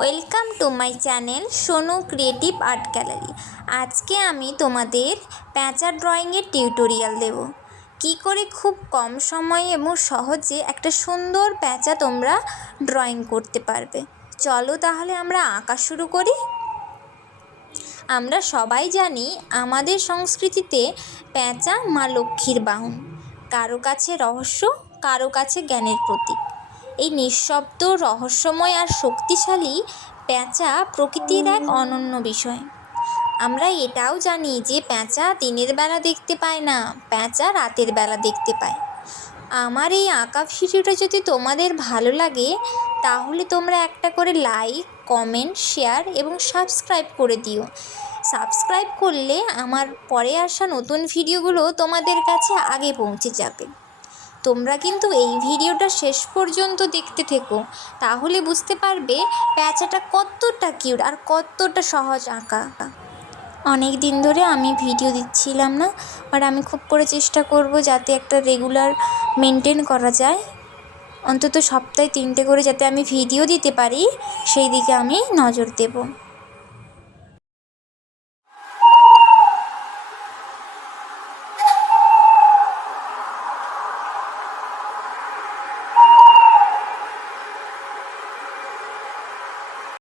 Welcome to my channel Sonu creative art gallery. আজকে আমি তোমাদের প্যাঁচা ড্রয়িংয়ের টিউটোরিয়াল দেব। কী করে খুব কম সময়ে এবং সহজে একটা সুন্দর প্যাঁচা তোমরা ড্রয়িং করতে পারবে। চলো তাহলে আমরা আঁকা শুরু করি। আমরা সবাই জানি আমাদের সংস্কৃতিতে প্যাঁচা মা লক্ষ্মীর বাহন। কারও কাছে রহস্য, কারও কাছে জ্ঞানের প্রতীক। এই নিঃশব্দ রহস্যময় আর শক্তিশালী প্যাঁচা প্রকৃতির এক অনন্য বিষয়। আমরা এটাও জানি যে প্যাঁচা দিনের বেলা দেখতে পায় না, প্যাঁচা রাতের বেলা দেখতে পায়। আমার এই আঁকা ভিডিওটা যদি তোমাদের ভালো লাগে, তাহলে তোমরা একটা করে লাইক, কমেন্ট, শেয়ার এবং সাবস্ক্রাইব করে দিও। সাবস্ক্রাইব করলে আমার পরে আসা নতুন ভিডিওগুলো তোমাদের কাছে আগে পৌঁছে যাবে। তোমরা কিন্তু এই ভিডিওটা শেষ পর্যন্ত দেখতে থেকো, তাহলে বুঝতে পারবে প্যাঁচাটা কতটা কিউট আর কতটা সহজ আঁকা। অনেক দিন ধরে আমি ভিডিও দিচ্ছিলাম না বাট আমি খুব করে চেষ্টা করব যাতে একটা রেগুলার মেনটেন করা যায়। অন্তত সপ্তাহে তিনটে করে যাতে আমি ভিডিও দিতে পারি, সেই দিকে আমি নজর দেবো।